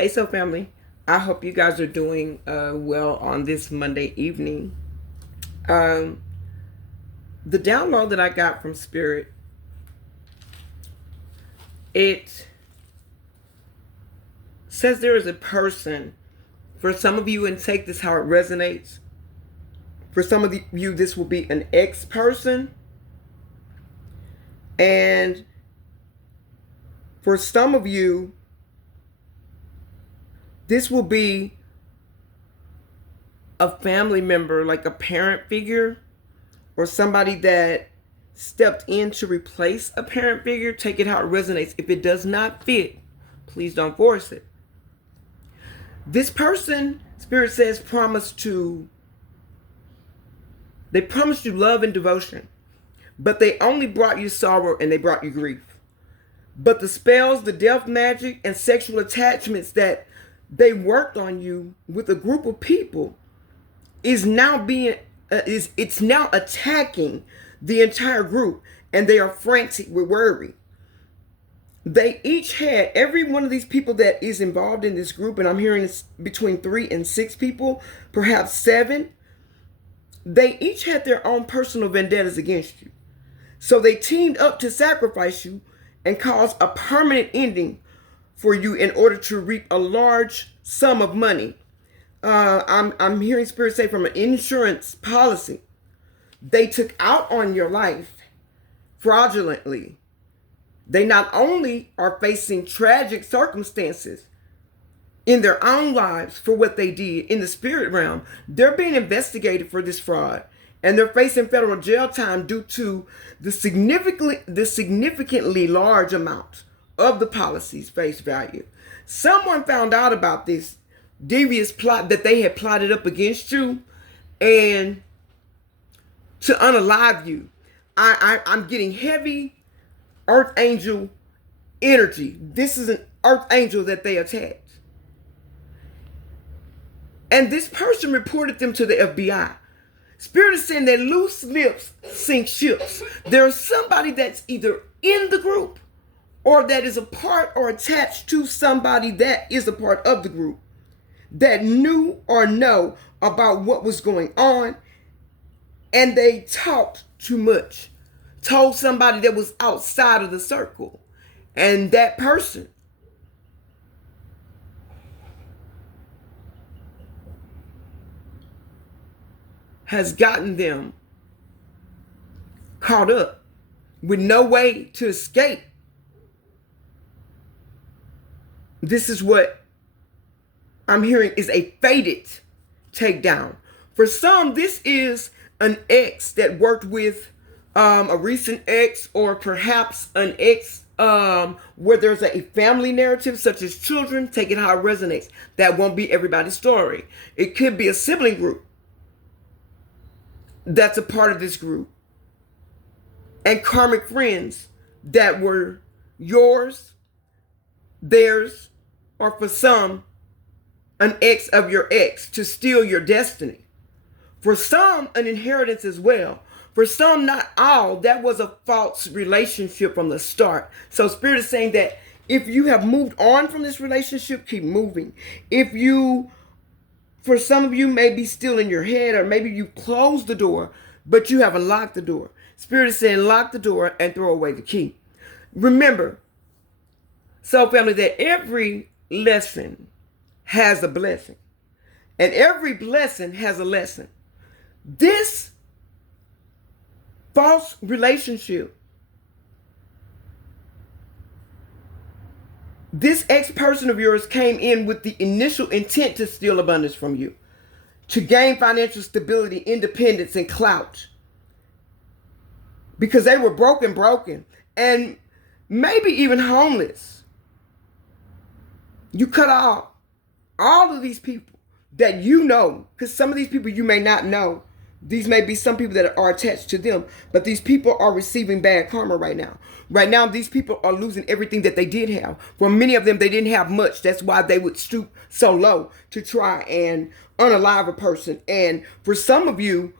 Hey, so family, I hope you guys are doing well on this Monday evening. Um, the download that I got from Spirit, it says there is a person. For some of you, and take this how it resonates. For some of you, this will be an ex person, and for some of you, this will be a family member, like a parent figure, or somebody that stepped in to replace a parent figure. Take it how it resonates. If it does not fit, please don't force it. This person, Spirit says, they promised you love and devotion, but they only brought you sorrow and they brought you grief. But the spells, the death magic, and sexual attachments that they worked on you with a group of people is now it's now attacking the entire group, and they are frantic with worry. They each had, every one of these people that is involved in this group, and I'm hearing it's between 3 and 6 people, perhaps 7, they each had their own personal vendettas against you. So they teamed up to sacrifice you and cause a permanent ending for you in order to reap a large sum of money. I'm hearing Spirit say from an insurance policy they took out on your life fraudulently. They not only are facing tragic circumstances in their own lives for what they did in the spirit realm, they're being investigated for this fraud, and they're facing federal jail time due to the significantly large amount of the policy's face value. Someone found out about this devious plot that they had plotted up against you, and to unalive you. I'm getting heavy earth angel energy. This is an earth angel that they attacked. And this person reported them to the FBI. Spirit is saying that loose lips sink ships. There's somebody that's either in the group or that is a part or attached to somebody that is a part of the group that knew or know about what was going on, and they talked too much, told somebody that was outside of the circle, and that person has gotten them caught up with no way to escape. This is what I'm hearing is a fated takedown. For some, this is an ex that worked with a recent ex, or perhaps an ex where there's a family narrative such as children. Take it how it resonates. That won't be everybody's story. It could be a sibling group that's a part of this group, and karmic friends that were yours, theirs, or for some, an ex of your ex to steal your destiny. For some, an inheritance as well. For some, not all, that was a false relationship from the start. So Spirit is saying that if you have moved on from this relationship, keep moving. If you, for some of you, may be still in your head, or maybe you closed the door, but you haven't locked the door. Spirit is saying lock the door and throw away the key. Remember, so family, that every lesson has a blessing, and every blessing has a lesson. This false relationship, this ex-person of yours came in with the initial intent to steal abundance from you, to gain financial stability, independence, and clout, because they were broken, and maybe even homeless. You cut off all of these people that you know, because some of these people you may not know. These may be some people that are attached to them, but these people are receiving bad karma right now. Right now, these people are losing everything that they did have. For many of them, they didn't have much. That's why they would stoop so low to try and unalive a person. And for some of you,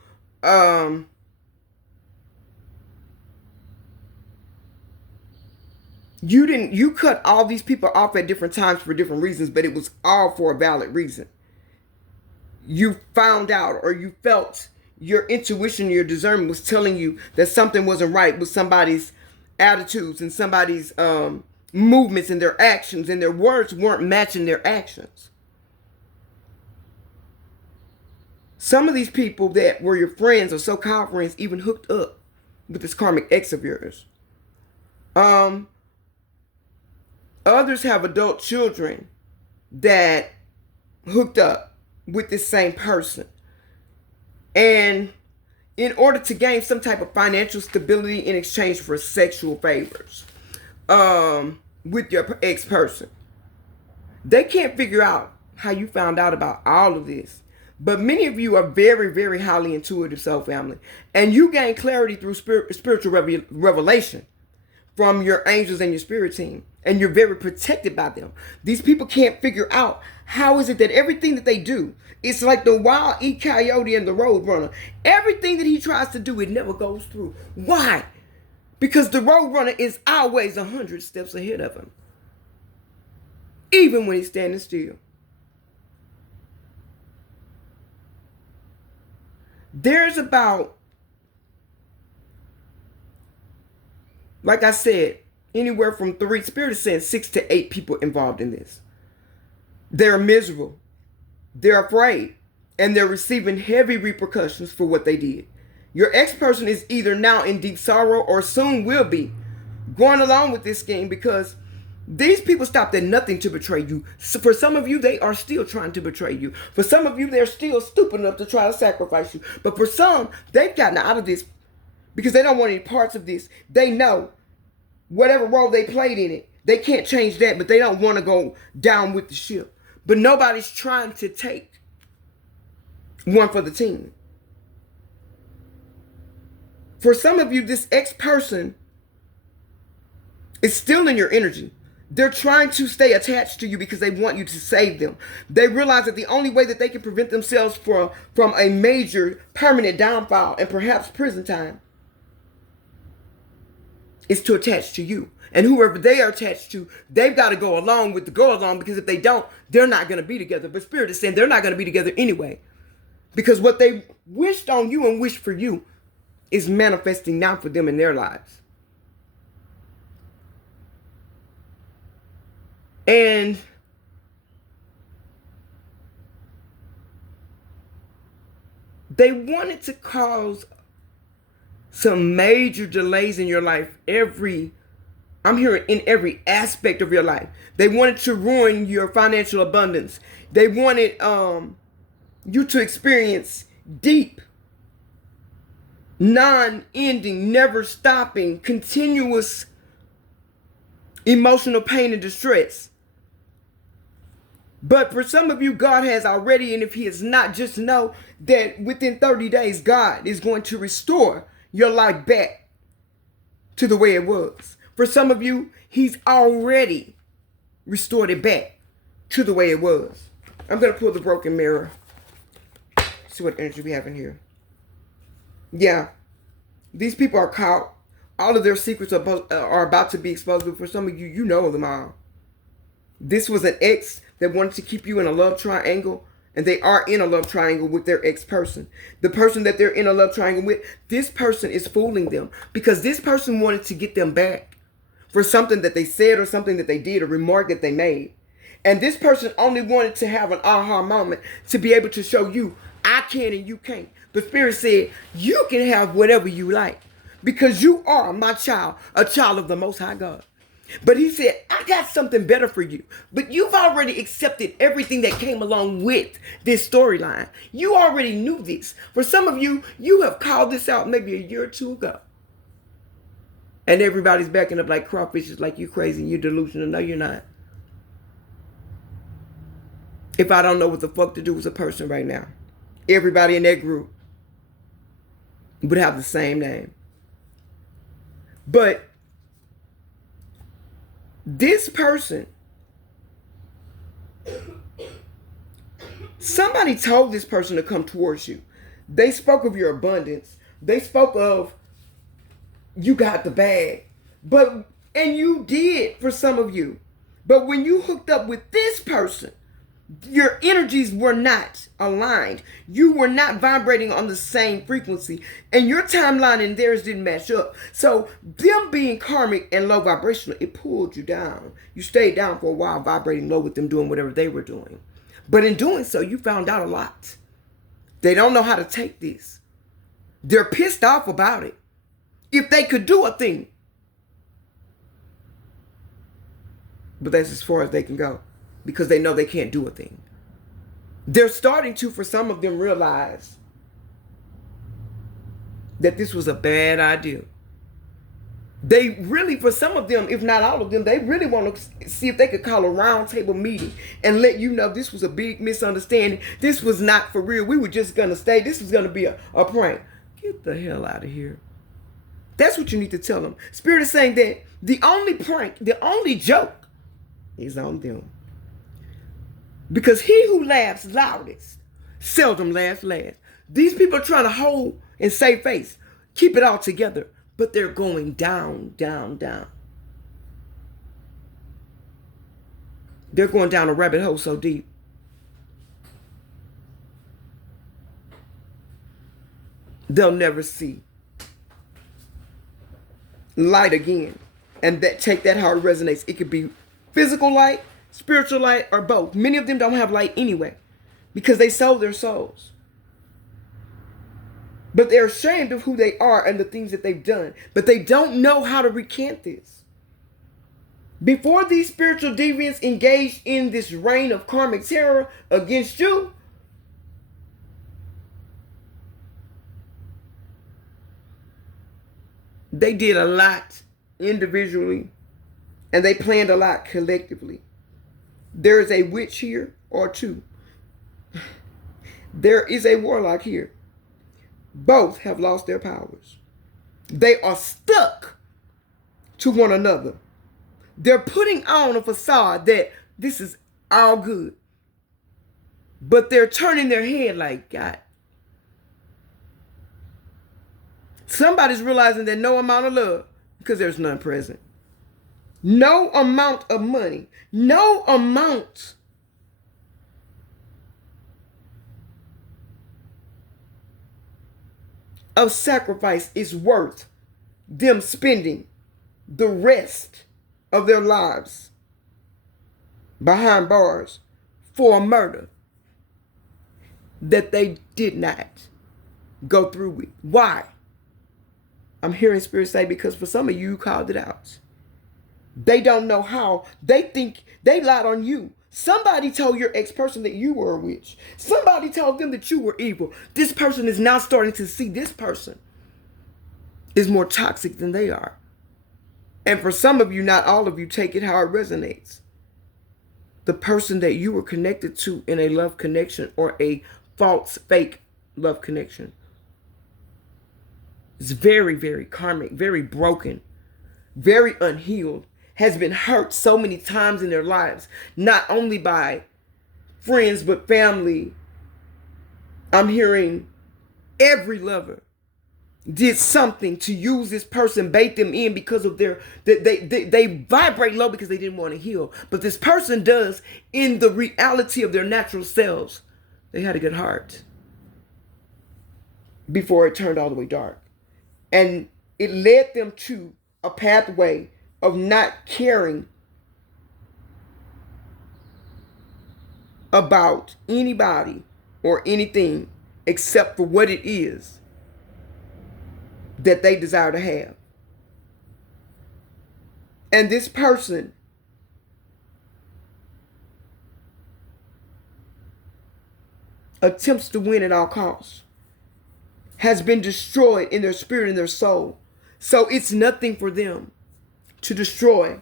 You cut all these people off at different times for different reasons, but it was all for a valid reason. You found out, or you felt, your intuition, your discernment was telling you that something wasn't right with somebody's attitudes and somebody's movements and their actions, and their words weren't matching their actions. Some of these people that were your friends or so-called friends even hooked up with this karmic ex of yours. Others have adult children that hooked up with this same person. And in order to gain some type of financial stability in exchange for sexual favors with your ex-person. They can't figure out how you found out about all of this. But many of you are very, very highly intuitive soul family. And you gain clarity through spiritual revelation from your angels and your spirit team. And you're very protected by them. These people can't figure out how is it that everything that they do, it's like the wild E. Coyote and the Roadrunner. Everything that he tries to do, it never goes through. Why? Because the Roadrunner is always 100 steps ahead of him. Even when he's standing still. There's about, like I said, anywhere from 3, Spirit is saying 6 to 8 people involved in this. They're miserable. They're afraid. And they're receiving heavy repercussions for what they did. Your ex-person is either now in deep sorrow or soon will be going along with this scheme because these people stopped at nothing to betray you. So for some of you, they are still trying to betray you. For some of you, they're still stupid enough to try to sacrifice you. But for some, they've gotten out of this because they don't want any parts of this. They know whatever role they played in it, they can't change that, but they don't want to go down with the ship. But nobody's trying to take one for the team. For some of you, this ex-person is still in your energy. They're trying to stay attached to you because they want you to save them. They realize that the only way that they can prevent themselves from a major permanent downfall and perhaps prison time is to attach to you. And whoever they are attached to, they've got to go along with the go along, because if they don't, they're not going to be together. But Spirit is saying they're not going to be together anyway. Because what they wished on you and wished for you is manifesting now for them in their lives. And they wanted to cause some major delays in your life. I'm hearing in every aspect of your life. They wanted to ruin your financial abundance. They wanted you to experience deep, non-ending, never stopping, continuous emotional pain and distress. But for some of you, God has already, and if he has not, just know that within 30 days, God is going to restore your life back to the way it was. For some of you, he's already restored it back to the way it was. I'm going to pull the broken mirror. See what energy we have in here. Yeah. These people are caught. All of their secrets are about to be exposed. But for some of you, you know them all. This was an ex that wanted to keep you in a love triangle. And they are in a love triangle with their ex-person. The person that they're in a love triangle with, this person is fooling them. Because this person wanted to get them back for something that they said or something that they did, a remark that they made. And this person only wanted to have an aha moment to be able to show you, I can and you can't. The Spirit said, you can have whatever you like. Because you are my child, a child of the Most High God. But he said, I got something better for you. But you've already accepted everything that came along with this storyline. You already knew this. For some of you, you have called this out maybe a year or two ago. And everybody's backing up like crawfishes, like you crazy and you delusional. No, you're not. If I don't know what the fuck to do with a person right now, everybody in that group would have the same name. But this person, somebody told this person to come towards you. They spoke of your abundance. They spoke of you got the bag. But And you did for some of you. But when you hooked up with this person, your energies were not aligned. You were not vibrating on the same frequency. And your timeline and theirs didn't match up. So them being karmic and low vibrational, it pulled you down. You stayed down for a while vibrating low with them doing whatever they were doing. But in doing so, you found out a lot. They don't know how to take this. They're pissed off about it. If they could do a thing. But that's as far as they can go. Because they know they can't do a thing. They're starting to, for some of them, realize that this was a bad idea. They really, for some of them, if not all of them, they really want to see if they could call a roundtable meeting and let you know this was a big misunderstanding. This was not for real. We were just going to stay. This was going to be a prank. Get the hell out of here. That's what you need to tell them. Spirit is saying that the only prank, the only joke is on them. Because he who laughs loudest seldom laughs last. These people are trying to hold and save face. Keep it all together. But they're going down, down, down. They're going down a rabbit hole so deep. They'll never see light again. And that take that how it resonates. It could be physical light, spiritual light, or both. Many of them don't have light anyway. Because they sold their souls. But they're ashamed of who they are and the things that they've done. But they don't know how to recant this. Before these spiritual deviants engaged in this reign of karmic terror against you, they did a lot individually and they planned a lot collectively. There is a witch here or two. There is a warlock here. Both have lost their powers. They are stuck to one another. They're putting on a facade that this is all good. But they're turning their head like, God. Somebody's realizing that no amount of love, because there's none present. No amount of money. No amount of sacrifice is worth them spending the rest of their lives behind bars for a murder that they did not go through with. Why? I'm hearing Spirit say because for some of you called it out. They don't know how. They think they lied on you. Somebody told your ex-person that you were a witch. Somebody told them that you were evil. This person is now starting to see this person is more toxic than they are. And for some of you, not all of you, take it how it resonates. The person that you were connected to in a love connection or a false, fake love connection is very, very karmic, very broken, very unhealed. Has been hurt so many times in their lives, not only by friends, but family. I'm hearing every lover did something to use this person, bait them in because of they vibrate low because they didn't want to heal. But this person does in the reality of their natural selves. They had a good heart before it turned all the way dark. And it led them to a pathway of not caring about anybody or anything except for what it is that they desire to have. And this person attempts to win at all costs, has been destroyed in their spirit and their soul. So it's nothing for them to destroy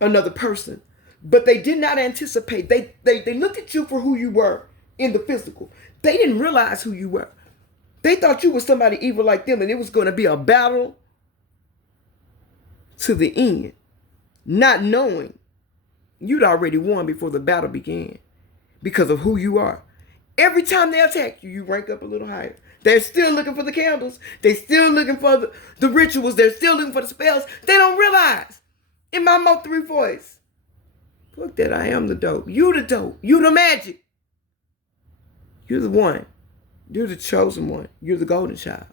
another person. But they did not anticipate. They looked at you for who you were in the physical. They didn't realize who you were. They thought you were somebody evil like them and it was going to be a battle to the end. Not knowing you'd already won before the battle began because of who you are. Every time they attack you, you rank up a little higher. They're still looking for the candles. They're still looking for the rituals. They're still looking for the spells. They don't realize, in my Mo 3 voice, look, that I am the dope. You the dope. You the magic. You're the one. You're the chosen one. You're the golden child.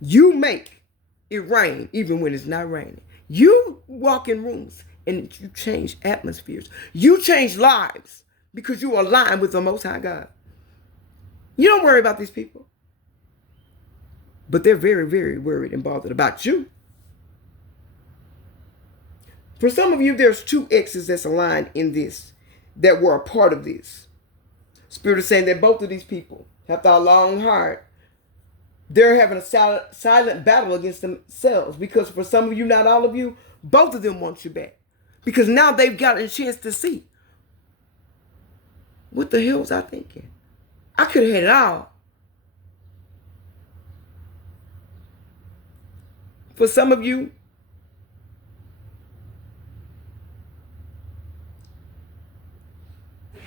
You make it rain even when it's not raining. You walk in rooms and you change atmospheres. You change lives because you align with the Most High God. You don't worry about these people. But they're very, very worried and bothered about you. For some of you, there's 2 X's that's aligned in this, that were a part of this. Spirit is saying that both of these people have thought long and hard. They're having a silent battle against themselves, because for some of you, not all of you, both of them want you back. Because now they've gotten a chance to see, what the hell was I thinking? I could have had it all. For some of you,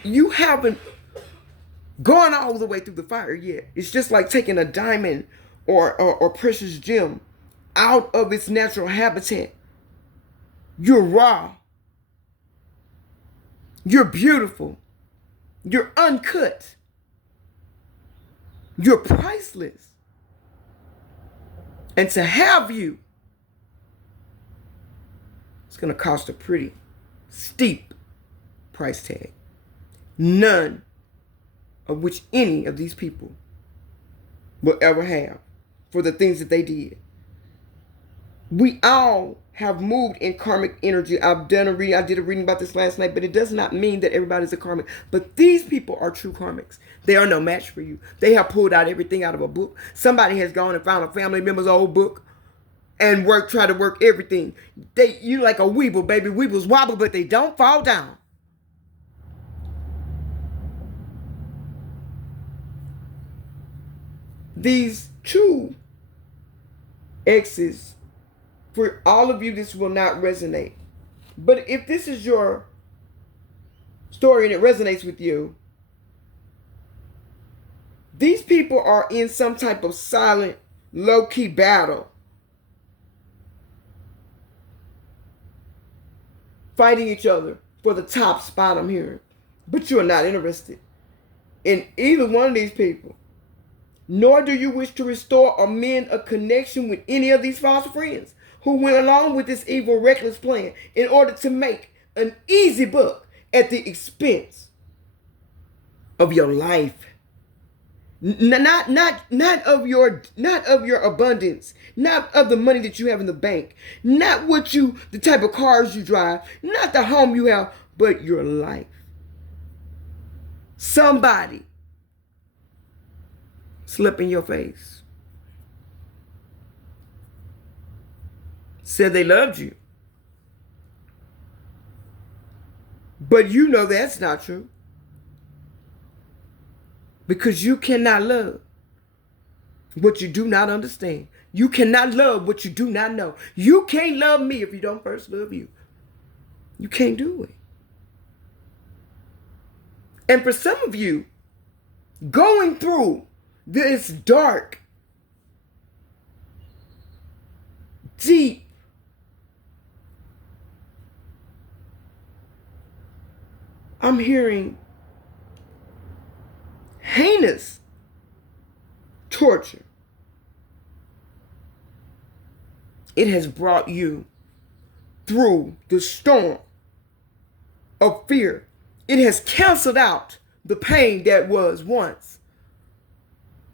you haven't gone all the way through the fire yet. It's just like taking a diamond or precious gem out of its natural habitat. You're raw. You're beautiful. You're uncut. You're priceless. And to have you, it's going to cost a pretty steep price tag. None of which any of these people will ever have for the things that they did. We all have moved in karmic energy. I did a reading about this last night, but it does not mean that everybody's a karmic. But these people are true karmics. They are no match for you. They have pulled out everything out of a book. Somebody has gone and found a family member's old book and try to work everything. You like a weeble, baby. Weebles wobble, but they don't fall down. These 2 X's, for all of you, this will not resonate. But if this is your story and it resonates with you, these people are in some type of silent, low-key battle, fighting each other for the top spot, I'm hearing. But you are not interested in either one of these people. Nor do you wish to restore or mend a connection with any of these false friends who went along with this evil, reckless plan in order to make an easy buck at the expense of your life. Not of your abundance, not of the money that you have in the bank, not the type of cars you drive, not the home you have, but your life. Somebody slip in your face, said they loved you, but you know that's not true, because you cannot love what you do not understand. You cannot love what you do not know. You can't love me if you don't first love you. You can't do it. And for some of you, going through this dark, deep, I'm hearing heinous torture. It has brought you through the storm of fear. It has canceled out the pain that was once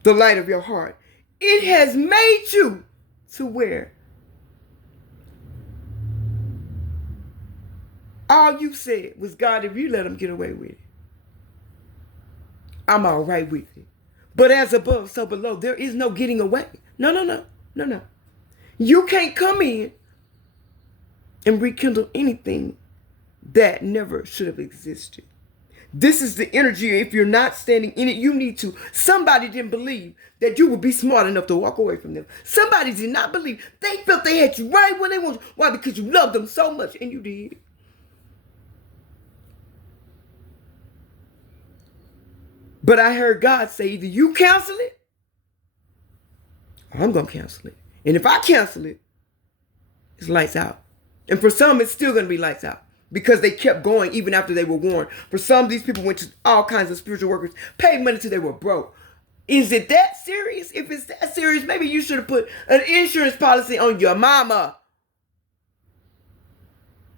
the light of your heart. It has made you to where all you said was, God, if you let them get away with it, I'm all right with it. But as above, so below, there is no getting away. No. You can't come in and rekindle anything that never should have existed. This is the energy. If you're not standing in it, you need to. Somebody didn't believe that you would be smart enough to walk away from them. Somebody did not believe. They felt they had you right when they wanted you. Why? Because you loved them so much, and you did. But I heard God say, either you cancel it I'm going to cancel it. And if I cancel it, it's lights out. And for some, it's still going to be lights out because they kept going even after they were warned. For some, these people went to all kinds of spiritual workers, paid money till they were broke. Is it that serious? If it's that serious, maybe you should have put an insurance policy on your mama.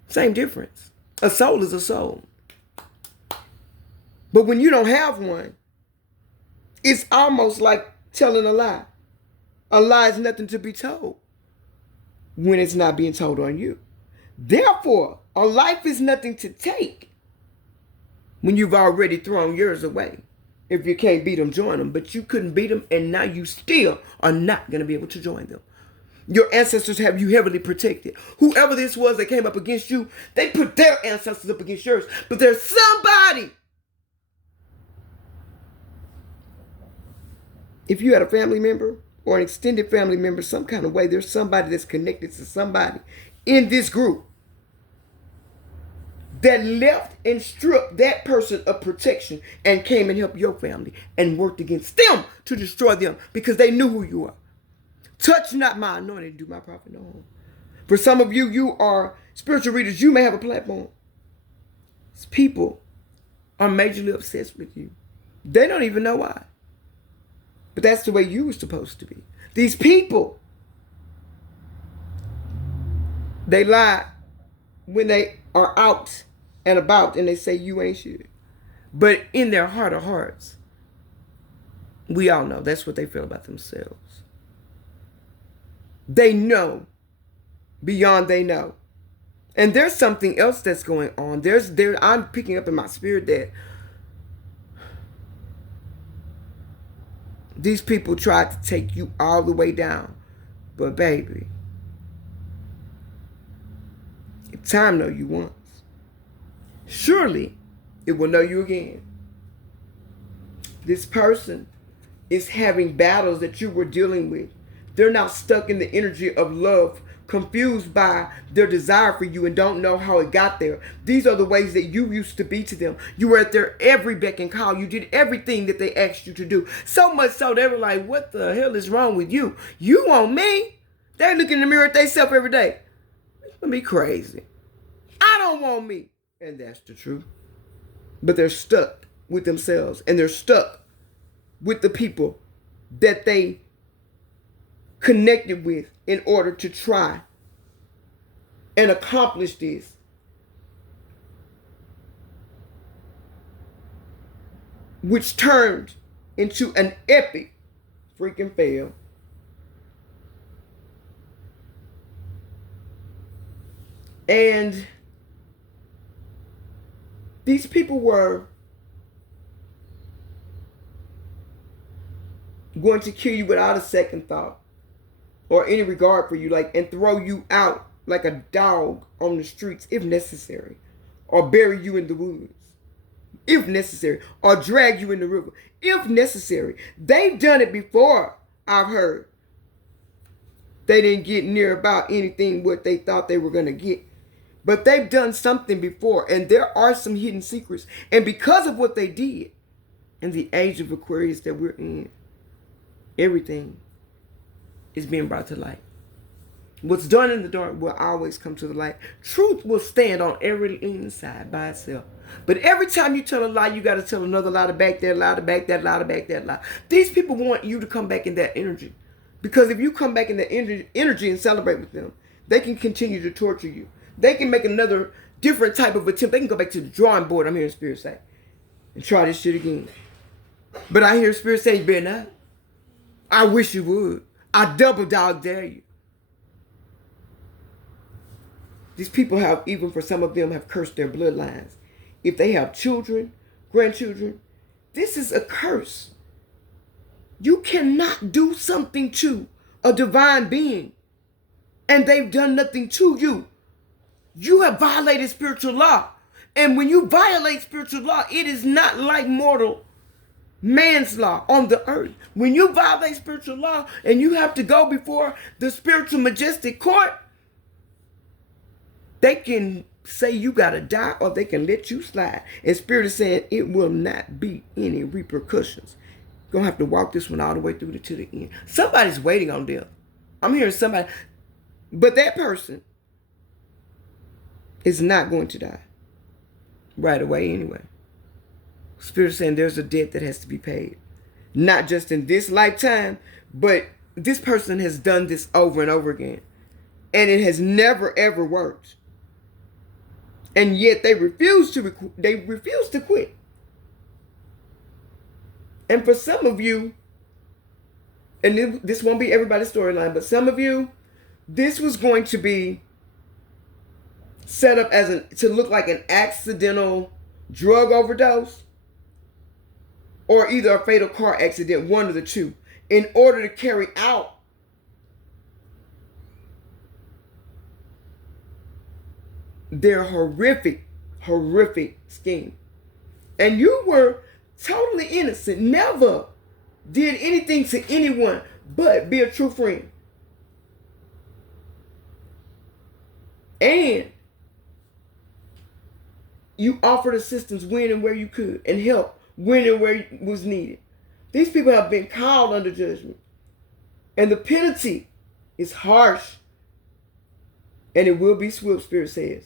Same difference. A soul is a soul. But when you don't have one, it's almost like telling a lie. A lie is nothing to be told when it's not being told on you. Therefore, a life is nothing to take when you've already thrown yours away. If you can't beat them, join them. But you couldn't beat them, and now you still are not going to be able to join them. Your ancestors have you heavily protected. Whoever this was that came up against you, they put their ancestors up against yours. But there's somebody. If you had a family member or an extended family member, some kind of way, there's somebody that's connected to somebody in this group that left and stripped that person of protection and came and helped your family and worked against them to destroy them because they knew who you are. Touch not my anointing, do my prophet no harm. For some of you, you are spiritual readers. You may have a platform. People are majorly obsessed with you. They don't even know why. But that's the way you were supposed to be. These people, they lie when they are out and about and they say you ain't shit. But in their heart of hearts, we all know that's what they feel about themselves. They know beyond they know. And there's something else that's going on. I'm picking up in my spirit that these people tried to take you all the way down. But baby, if time know you once, surely it will know you again. This person is having battles that you were dealing with. They're now stuck in the energy of love, confused by their desire for you and don't know how it got there. These are the ways that you used to be to them. You were at their every beck and call. You did everything that they asked you to do. So much so they were like, what the hell is wrong with you? You want me? They look in the mirror at themselves every day. It's going to be crazy. I don't want me. And that's the truth. But they're stuck with themselves. And they're stuck with the people that they connected with in order to try and accomplish this. Which turned into an epic freaking fail. And these people were going to kill you without a second thought or any regard for you, and throw you out like a dog on the streets if necessary, or bury you in the woods if necessary, or drag you in the river if necessary. They've done it before, I've heard. They didn't get near about anything what they thought they were going to get. But they've done something before, and there are some hidden secrets. And because of what they did, in the age of Aquarius that we're in, everything is being brought to light. What's done in the dark will always come to the light. Truth will stand on every inside by itself. But every time you tell a lie, you got to tell another lie to back that lie, to back that lie, to back that lie. These people want you to come back in that energy. Because if you come back in that energy and celebrate with them, they can continue to torture you. They can make another different type of attempt. They can go back to the drawing board, I'm hearing Spirit say, and try this shit again. But I hear Spirit say, you better not. I wish you would. I double dog dare you. These people have, even for some of them, have cursed their bloodlines. If they have children, grandchildren, this is a curse. You cannot do something to a divine being and they've done nothing to you. You have violated spiritual law. And when you violate spiritual law, it is not like mortal man's law on the earth. When you violate spiritual law and you have to go before the spiritual majestic court, they can say you gotta die or they can let you slide. And Spirit is saying it will not be any repercussions. Gonna have to walk this one all the way through to the end. Somebody's waiting on them. I'm hearing somebody, but that person is not going to die right away anyway. Spirit saying there's a debt that has to be paid. Not just in this lifetime, but this person has done this over and over again. And it has never ever worked. And yet they refuse to quit. And for some of you, and this won't be everybody's storyline, but some of you, this was going to be set up as to look like an accidental drug overdose or either a fatal car accident, one of the two, in order to carry out their horrific scheme. And you were totally innocent, never did anything to anyone but be a true friend. And you offered assistance when and where you could, and help when and where it was needed. These people have been called under judgment. And the penalty is harsh. And it will be swift, Spirit says.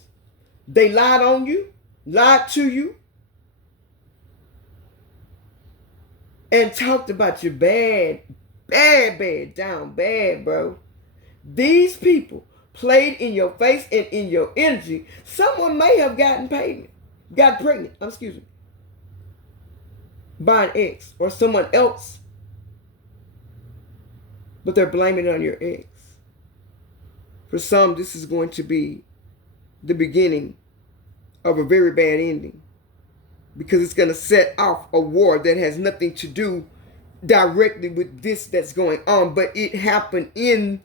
They lied on you, lied to you, and talked about you bad, bro. These people played in your face and in your energy. Someone may have got pregnant, by an ex or someone else, but they're blaming it on your ex. For some, this is going to be the beginning of a very bad ending, because it's going to set off a war that has nothing to do directly with this that's going on, but it happened in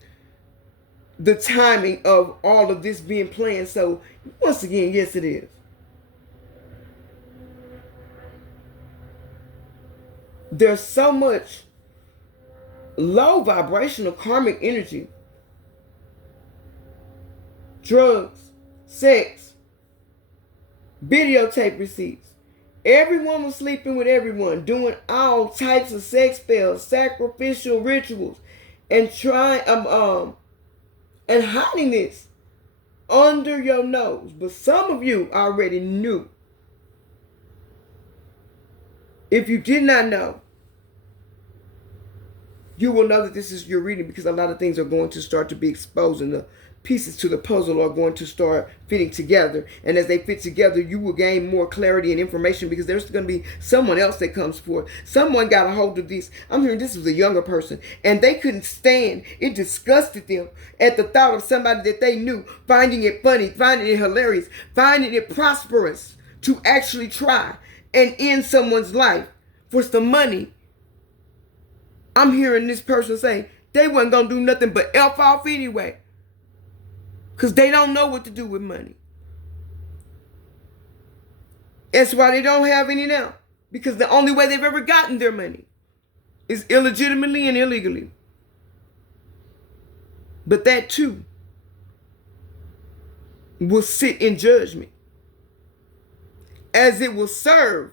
the timing of all of this being planned. So once again, yes, it is. There's so much low vibrational karmic energy, drugs, sex, videotape receipts. Everyone was sleeping with everyone, doing all types of sex spells, sacrificial rituals, and and hiding this under your nose. But some of you already knew. If you did not know, you will know that this is your reading, because a lot of things are going to start to be exposed, and the pieces to the puzzle are going to start fitting together. And as they fit together, you will gain more clarity and information, because there's going to be someone else that comes forth. Someone got a hold of this. I'm hearing this was a younger person, and they couldn't stand. It disgusted them at the thought of somebody that they knew finding it funny, finding it hilarious, finding it prosperous to actually try and end someone's life for some money. I'm hearing this person say they wasn't going to do nothing but F off anyway, because they don't know what to do with money. That's why they don't have any now, because the only way they've ever gotten their money is illegitimately and illegally. But that too will sit in judgment, as it will serve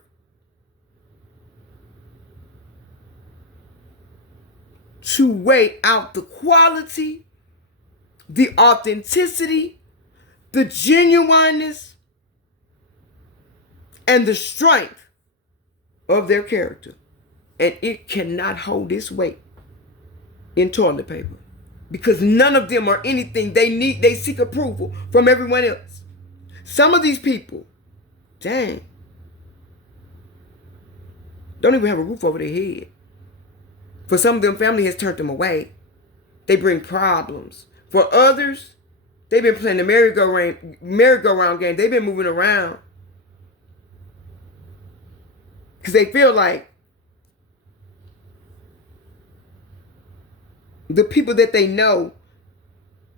to weigh out the quality, the authenticity, the genuineness, and the strength of their character. And it cannot hold its weight in toilet paper, because none of them are anything. They seek approval from everyone else. Some of these people, dang, don't even have a roof over their head. For some of them, family has turned them away. They bring problems. For others, they've been playing the merry-go-round game. They've been moving around because they feel like the people that they know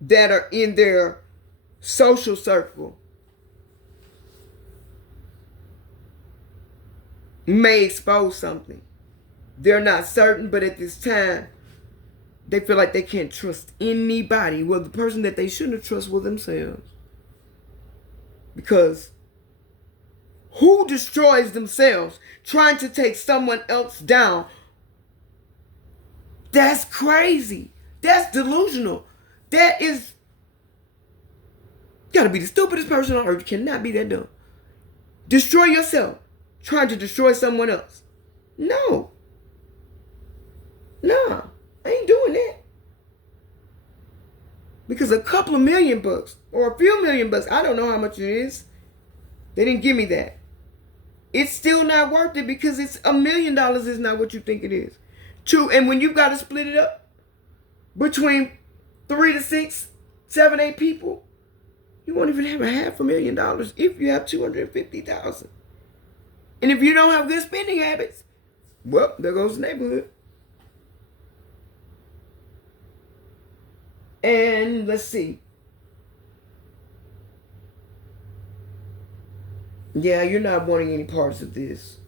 that are in their social circle may expose something. They're not certain, but at this time, they feel like they can't trust anybody. Well, the person that they shouldn't have trusted was themselves. Because who destroys themselves trying to take someone else down That's crazy. That's delusional. That is, gotta be the stupidest person on earth. You cannot be that dumb. Destroy yourself trying to destroy someone else. No. Nah, I ain't doing that. Because a couple of $1,000,000 or a few $1,000,000, I don't know how much it is. They didn't give me that. It's still not worth it because it's $1,000,000 is not what you think it is. Two, and when you've got to split it up between 3 to 6, 7, 8 people, you won't even have a $500,000 if you have 250,000. And if you don't have good spending habits, well, there goes the neighborhood. And let's see. Yeah, you're not wanting any parts of this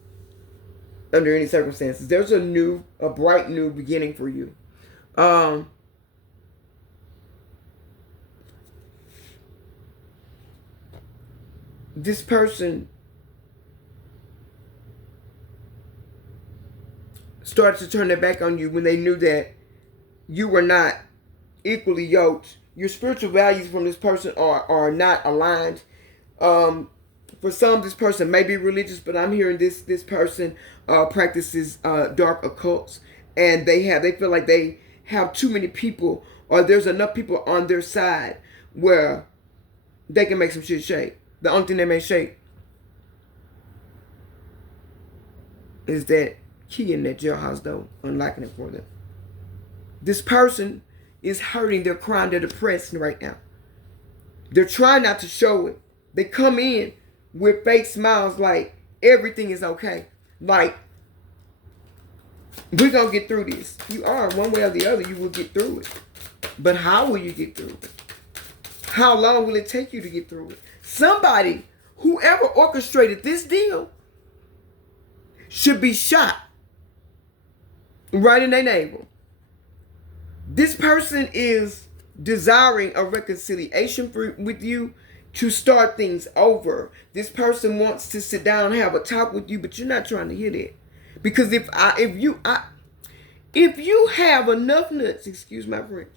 under any circumstances. There's a bright new beginning for you. This person started to turn their back on you when they knew that you were not equally yoked. Your spiritual values from this person are not aligned. For some, this person may be religious, but I'm hearing this person practices dark occults, and they feel like they have too many people, or there's enough people on their side where they can make some shit shake. The only thing they may shake is that key in that jailhouse door, unlocking it for them. This person is hurting, they're crying, they're depressed right now. They're trying not to show it. They come in with fake smiles like everything is okay. Like, we're going to get through this. You are, one way or the other, you will get through it. But how will you get through it? How long will it take you to get through it? Somebody, whoever orchestrated this deal, should be shot right in their navel. This person is desiring a reconciliation with you to start things over. This person wants to sit down and have a talk with you, but you're not trying to hear that. Because if you have enough nuts, excuse my French,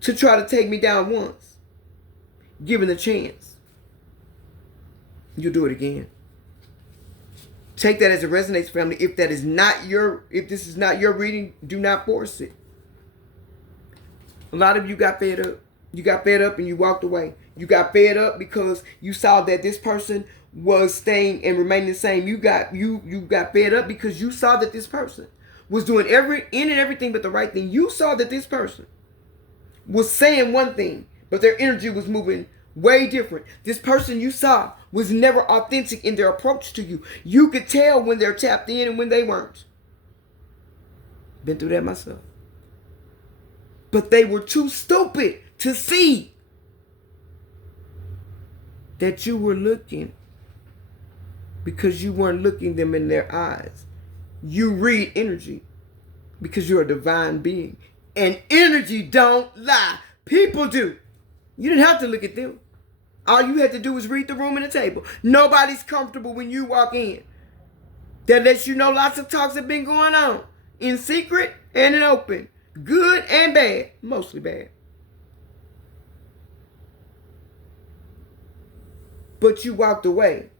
to try to take me down once, given a chance, you'll do it again. Take that as it resonates, family. If this is not your reading, do not force it. A lot of you got fed up. You got fed up and you walked away. You got fed up because you saw that this person was staying and remaining the same. You got fed up because you saw that this person was doing everything but the right thing. You saw that this person was saying one thing, but their energy was moving way different. This person you saw was never authentic in their approach to you. You could tell when they're tapped in and when they weren't. Been through that myself. But they were too stupid to see that you were looking, because you weren't looking them in their eyes. You read energy because you're a divine being. And energy don't lie. People do. You didn't have to look at them. All you had to do was read the room and the table. Nobody's comfortable when you walk in. That lets you know lots of talks have been going on. In secret and in open. Good and bad. Mostly bad. But you walked away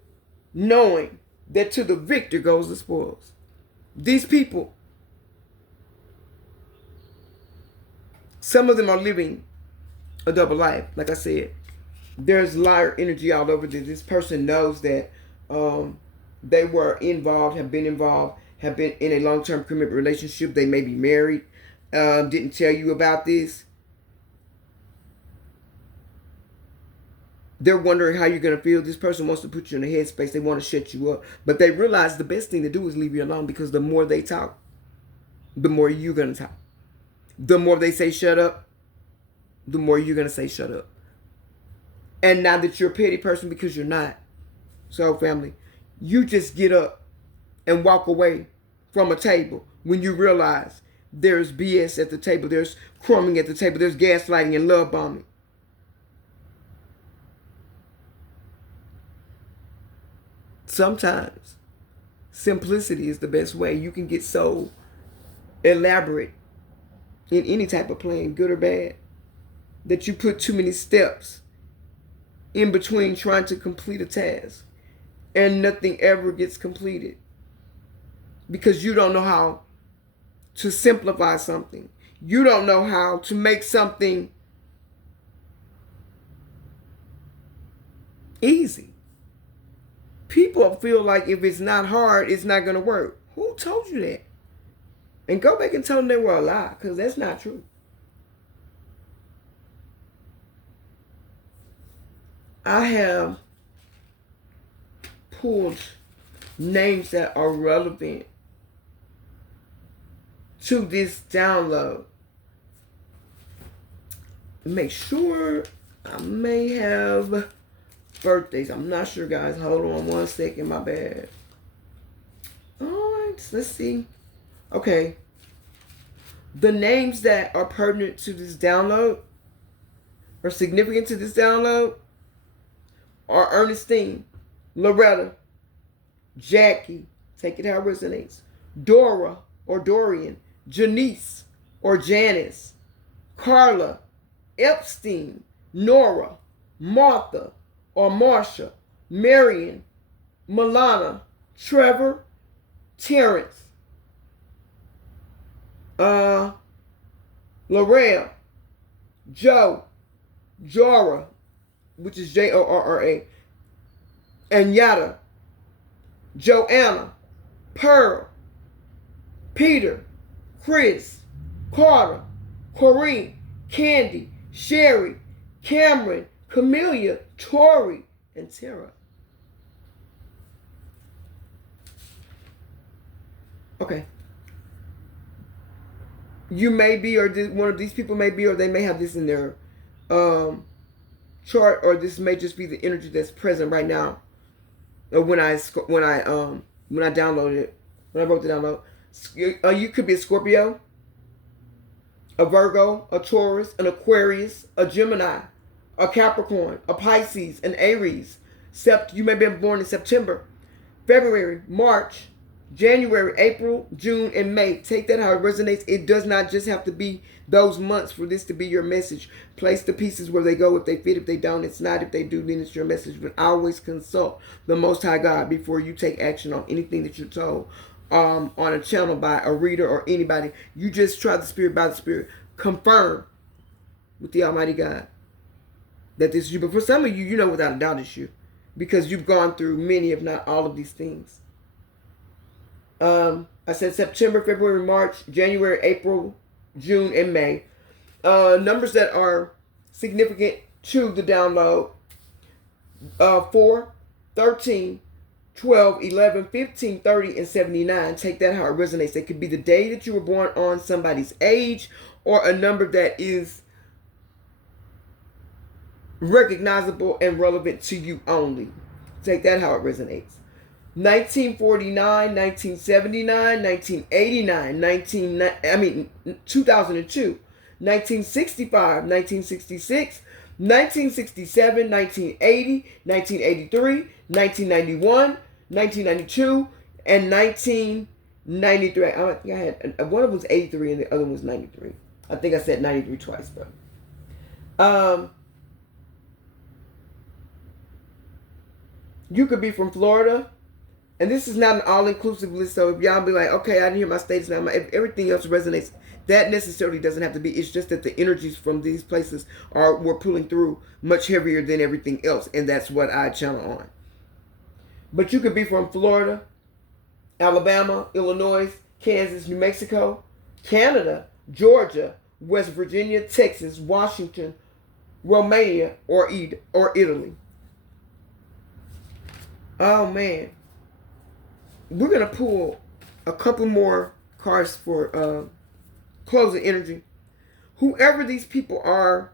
knowing that to the victor goes the spoils. These people, some of them are living a double life. Like I said, there's liar energy all over this. This person knows that they were involved, have been in a long-term commitment relationship. They may be married. Didn't tell you about this. They're wondering how you're going to feel. This person wants to put you in a headspace. They want to shut you up. But they realize the best thing to do is leave you alone, because the more they talk, the more you're going to talk. The more they say shut up, the more you're going to say shut up. And now that you're a petty person, because you're not. So family, you just get up and walk away from a table when you realize there's BS at the table. There's crumbing at the table. There's gaslighting and love bombing. Sometimes simplicity is the best way. You can get so elaborate in any type of plan, good or bad, that you put too many steps in between trying to complete a task and nothing ever gets completed because you don't know how to simplify something. You don't know how to make something easy. People feel like if it's not hard, it's not going to work. Who told you that? And go back and tell them they were a lie, because that's not true. I have pulled names that are relevant to this download. Make sure I may have birthdays. I'm not sure, guys. Hold on one second. My bad. Alright, let's see. Okay. The names that are pertinent to this download or significant to this download are Ernestine, Loretta, Jackie, take it how it resonates, Dora or Dorian, Janice or Janice, Carla, Epstein, Nora, Martha or Marsha, Marion, Milana, Trevor, Terrence, Lorel, Joe, Jora, which is Jorra, and Yada, Joanna, Pearl, Peter, Chris, Carter, Corrine, Candy, Sherry, Cameron, Camellia, Tori, and Tara. Okay. You may be, or one of these people may be, or they may have this in their chart, or this may just be the energy that's present right now. Or when I downloaded it, when I wrote the download, you could be a Scorpio, a Virgo, a Taurus, an Aquarius, a Gemini, a Capricorn, a Pisces, an Aries. You may be born in September, February, March, January, April, June, and May. Take that how it resonates. It does not just have to be those months for this to be your message. Place the pieces where they go. If they fit, if they don't, it's not. If they do, then it's your message. But always consult the Most High God before you take action on anything that you're told on a channel by a reader or anybody. You just try the Spirit by the Spirit. Confirm with the Almighty God that this is you. But for some of you, you know without a doubt it's you, because you've gone through many, if not all, of these things. I said September, February, March, January, April, June, and May. Numbers that are significant to the download: 4, 13, 12, 11, 15, 30, and 79. Take that how it resonates. It could be the day that you were born on, somebody's age, or a number that is recognizable and relevant to you only. Take that how it resonates. 1949, 1979, 1989, 2002, 1965, 1966, 1967, 1980, 1983, 1991, 1992, and 1993. I think I had one of them was 83 and the other one was 93. I think I said 93 twice, though. You could be from Florida. And this is not an all-inclusive list, so if y'all be like, okay, I didn't hear my status now, if everything else resonates, that necessarily doesn't have to be. It's just that the energies from these places were pulling through much heavier than everything else, and that's what I channel on. But you could be from Florida, Alabama, Illinois, Kansas, New Mexico, Canada, Georgia, West Virginia, Texas, Washington, Romania, or Italy. Oh, man. We're going to pull a couple more cards for closing energy. Whoever these people are,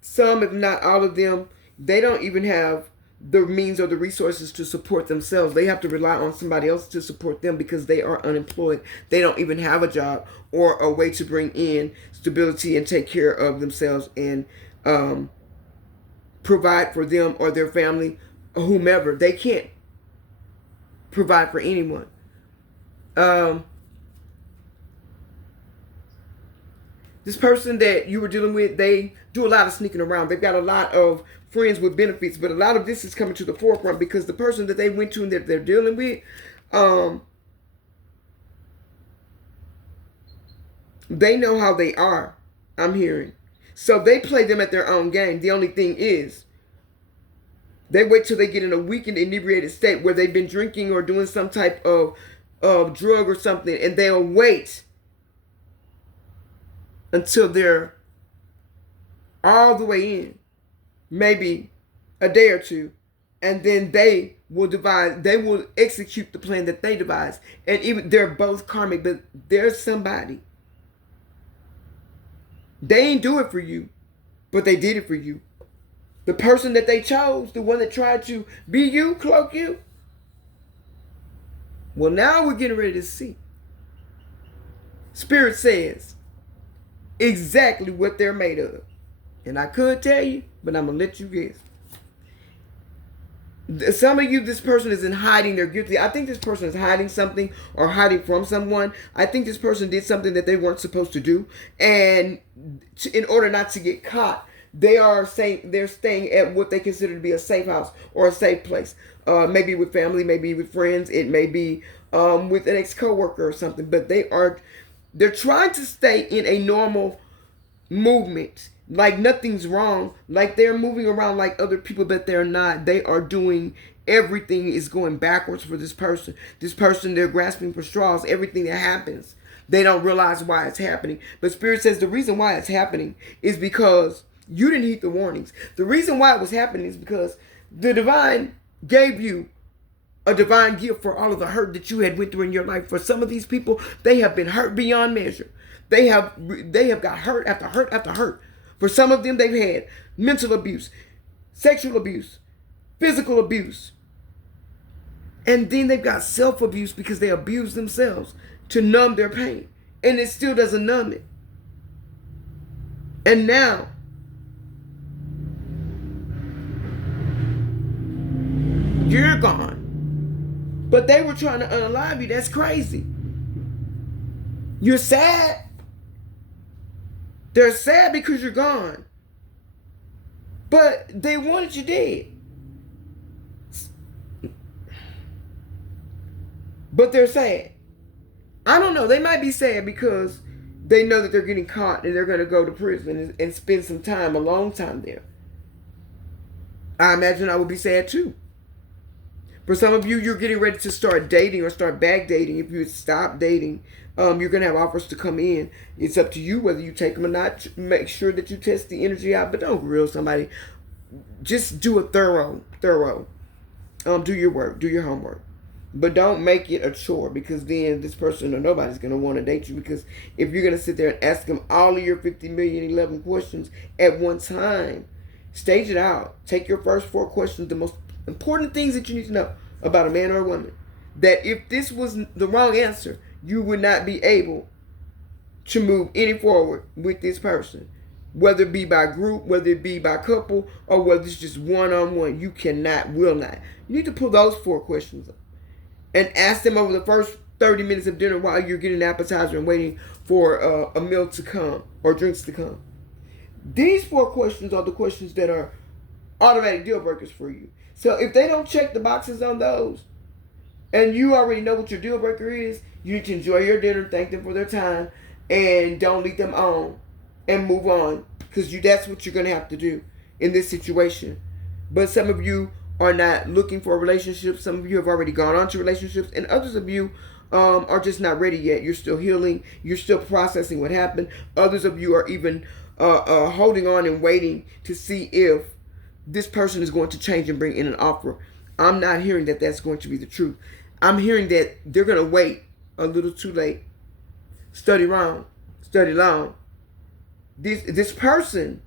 some if not all of them, they don't even have the means or the resources to support themselves. They have to rely on somebody else to support them because they are unemployed. They don't even have a job or a way to bring in stability and take care of themselves and provide for them or their family or whomever. They can't provide for anyone. This person that you were dealing with, they do a lot of sneaking around. They've got a lot of friends with benefits, but a lot of this is coming to the forefront because the person that they went to and that they're dealing with, they know how they are, I'm hearing. So they play them at their own game. The only thing is, they wait till they get in a weakened, inebriated state where they've been drinking or doing some type of drug or something, and they'll wait until they're all the way in, maybe a day or two, and then they will execute the plan that they devised. And even they're both karmic, but there's somebody. They ain't do it for you, but they did it for you. The person that they chose, the one that tried to be you, cloak you. Well, now we're getting ready to see. Spirit says exactly what they're made of. And I could tell you, but I'm going to let you guess. Some of you, this person is in hiding. They're guilty. I think this person is hiding something or hiding from someone. I think this person did something that they weren't supposed to do. And in order not to get caught, they're staying at what they consider to be a safe house or a safe place. Maybe with family, maybe with friends. It may be with an ex-coworker or something. But they're trying to stay in a normal movement. Like nothing's wrong. Like they're moving around like other people, but they're not. They are doing, everything is going backwards for this person. This person, they're grasping for straws. Everything that happens, they don't realize why it's happening. But Spirit says the reason why it's happening is because you didn't heed the warnings. The reason why it was happening is because the divine gave you a divine gift for all of the hurt that you had went through in your life. For some of these people, they have been hurt beyond measure. They have got hurt after hurt after hurt. For some of them, they've had mental abuse, sexual abuse, physical abuse. And then they've got self-abuse because they abuse themselves to numb their pain. And it still doesn't numb it. And now, you're gone. But they were trying to unalive you. That's crazy. You're sad. They're sad because you're gone. But they wanted you dead. But they're sad. I don't know. They might be sad because they know that they're getting caught and they're going to go to prison and spend some time, a long time there. I imagine I would be sad too. For some of you, you're getting ready to start dating or start back dating. If you stop dating, you're going to have offers to come in. It's up to you whether you take them or not. Make sure that you test the energy out, but don't grill somebody. Just do a thorough. Do your work, do your homework. But don't make it a chore, because then this person or nobody's going to want to date you. Because if you're going to sit there and ask them all of your 50,000,011 questions at one time, stage it out. Take your first 4 questions, the most important things that you need to know about a man or a woman. That if this was the wrong answer, you would not be able to move any forward with this person. Whether it be by group, whether it be by couple, or whether it's just one-on-one. You cannot, will not. You need to pull those 4 questions up and ask them over the first 30 minutes of dinner while you're getting an appetizer and waiting for a meal to come or drinks to come. These 4 questions are the questions that are automatic deal breakers for you. So if they don't check the boxes on those, and you already know what your deal breaker is, you need to enjoy your dinner, thank them for their time, and don't lead them on and move on. Because that's what you're going to have to do in this situation. But some of you are not looking for a relationship. Some of you have already gone on to relationships. And others of you are just not ready yet. You're still healing. You're still processing what happened. Others of you are even holding on and waiting to see if this person is going to change and bring in an offer. I'm not hearing that that's going to be the truth. I'm hearing that they're going to wait a little too late. Study wrong. Study long. This person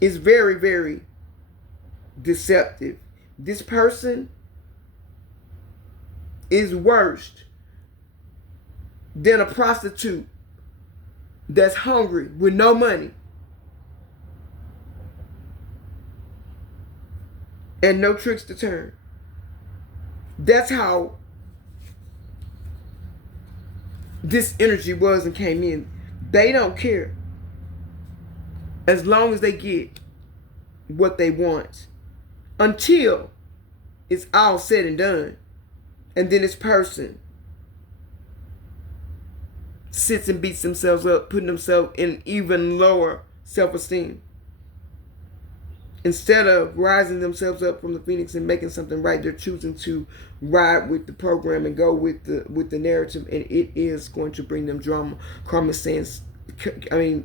is very, very deceptive. This person is worse than a prostitute that's hungry with no money and no tricks to turn. That's how this energy was and came in. They don't care as long as they get what they want until it's all said and done. And then this person sits and beats themselves up, putting themselves in even lower self-esteem. Instead of rising themselves up from the phoenix and making something right, they're choosing to ride with the program and go with the narrative, and it is going to bring them drama. Karma is saying,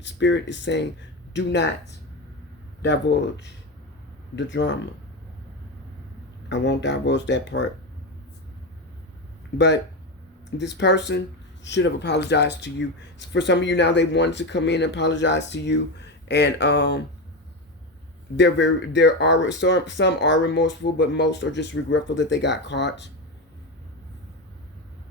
Spirit is saying, do not divulge the drama. I won't divulge that part. But this person should have apologized to you. For some of you now, they wanted to come in and apologize to you, and some are remorseful, but most are just regretful that they got caught.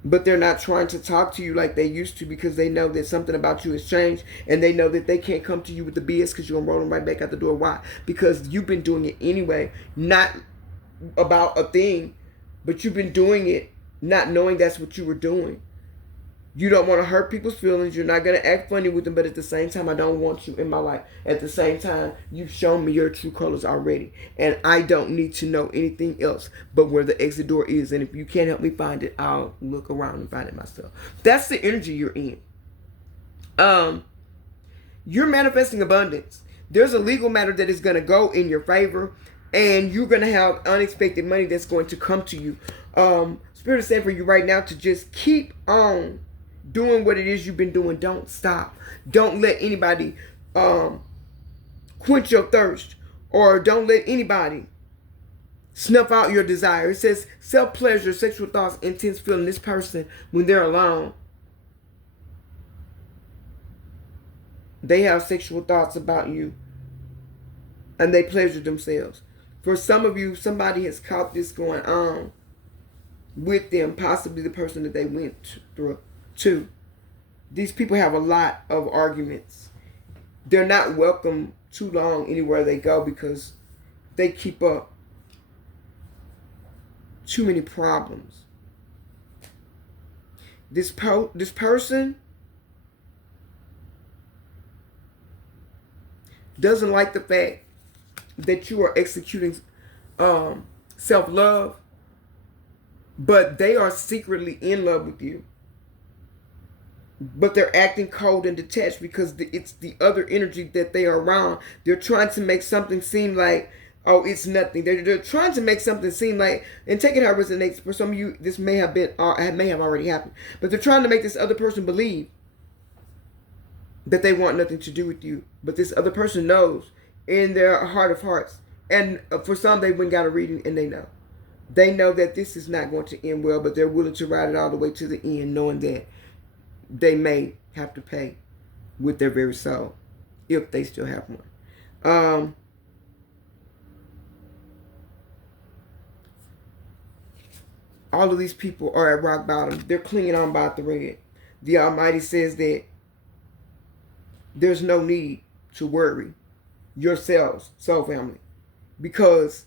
But they're not trying to talk to you like they used to, because they know that something about you has changed, and they know that they can't come to you with the BS because you're rolling right back out the door. Why? Because you've been doing it anyway, not about a thing, but you've been doing it not knowing that's what you were doing. You don't want to hurt people's feelings. You're not going to act funny with them, but at the same time, I don't want you in my life. At the same time, you've shown me your true colors already, and I don't need to know anything else but where the exit door is. And if you can't help me find it, I'll look around and find it myself. That's the energy you're in. You're manifesting abundance. There's a legal matter that is going to go in your favor, and you're going to have unexpected money that's going to come to you. Spirit is saying for you right now to just keep on doing what it is you've been doing. Don't stop. Don't let anybody quench your thirst, or don't let anybody snuff out your desire. It says self-pleasure, sexual thoughts, intense feeling. This person, when they're alone, they have sexual thoughts about you, and they pleasure themselves. For some of you, somebody has caught this going on with them, possibly the person that they went through to. These people have a lot of arguments. They're not welcome too long anywhere they go because they keep up too many problems. This person doesn't like the fact that you are executing self-love, but they are secretly in love with you. But they're acting cold and detached because it's the other energy that they are around. They're trying to make something seem like, oh, it's nothing. They're trying to make something seem like, and take it how it resonates. For some of you, this may have already happened. But they're trying to make this other person believe that they want nothing to do with you. But this other person knows in their heart of hearts. And for some, they went and got a reading, and they know. They know that this is not going to end well, but they're willing to ride it all the way to the end, knowing that they may have to pay with their very soul, if they still have one. All of these people are at rock bottom. They're clinging on by a thread. The Almighty says that there's no need to worry yourselves, soul family, because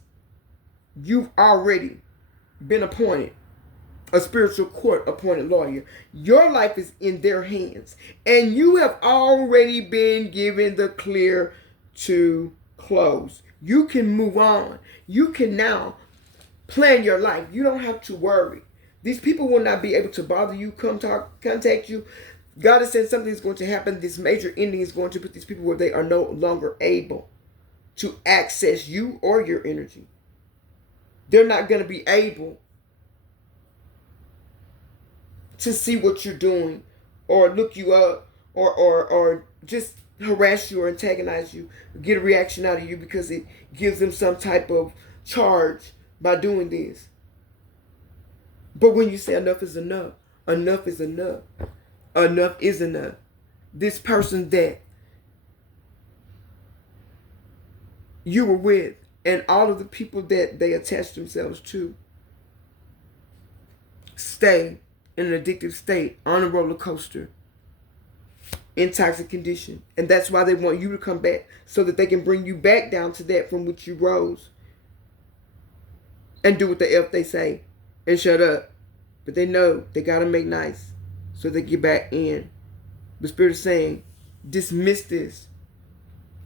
you've already been appointed a spiritual court appointed lawyer. Your life is in their hands, and you have already been given the clear to close. You can move on. You can now plan your life. You don't have to worry. These people will not be able to bother you, contact you. God has said something is going to happen. This major ending is going to put these people where they are no longer able to access you or your energy. They're not going to be able to see what you're doing, or look you up, or just harass you or antagonize you, get a reaction out of you because it gives them some type of charge by doing this. But when you say enough is enough, enough is enough. Enough is enough. This person that you were with, and all of the people that they attach themselves to, stay in an addictive state, on a roller coaster, in toxic condition. And that's why they want you to come back, so that they can bring you back down to that from which you rose, and do what the F they say and shut up. But they know they gotta make nice. so they get back in. The Spirit is saying, dismiss this.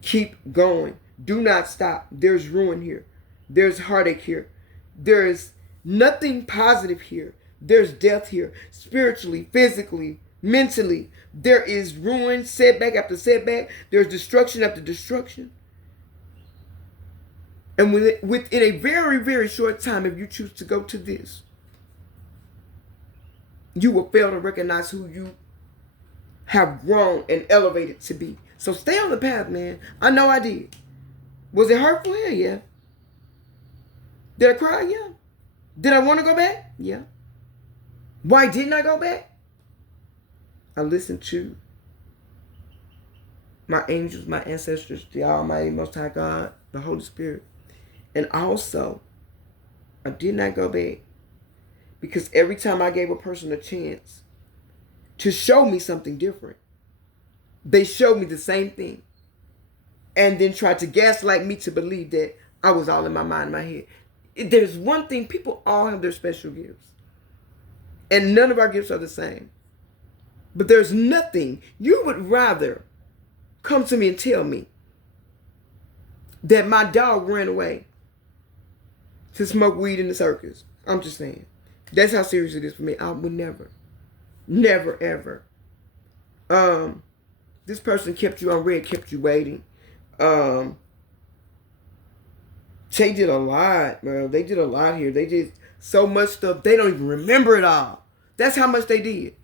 Keep going. Do not stop. There's ruin here. There's heartache here. There is nothing positive here. There's death here. Spiritually, physically, mentally. There is ruin, setback after setback. There's destruction after destruction. And within a very, very short time, if you choose to go to this, you will fail to recognize who you have grown and elevated to be. So stay on the path, man. I know I did. Was it hurtful? Yeah. Did I cry? Yeah. Did I want to go back? Yeah. Why didn't I go back? I listened to my angels, my ancestors, the Almighty, Most High God, the Holy Spirit. And also, I did not go back because every time I gave a person a chance to show me something different, they showed me the same thing and then tried to gaslight me to believe that I was all in my mind, my head. There's one thing, people all have their special gifts. And none of our gifts are the same. But there's nothing you would rather come to me and tell me that my dog ran away to smoke weed in the circus. I'm just saying. That's how serious it is for me. I would never, ever. This person kept you on red, kept you waiting. They did a lot, bro. They did a lot here. They did so much stuff. They don't even remember it all. That's how much they did.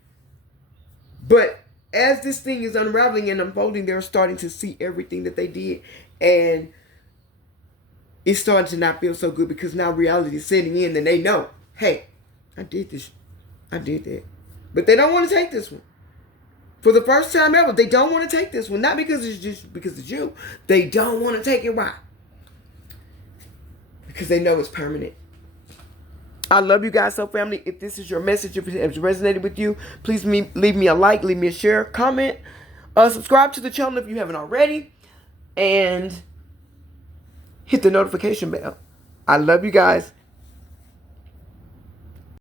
But as this thing is unraveling and unfolding, they're starting to see everything that they did. And it's starting to not feel so good because now reality is setting in and they know, hey, I did this. I did that. But they don't want to take this one. For the first time ever, they don't want to take this one. Not because it's just because it's you. They don't want to take it. Why? Because they know it's permanent. I love you guys so, family. If this is your message, if it has resonated with you, please leave me a like, leave me a share, comment, subscribe to the channel if you haven't already, and hit the notification bell. I love you guys.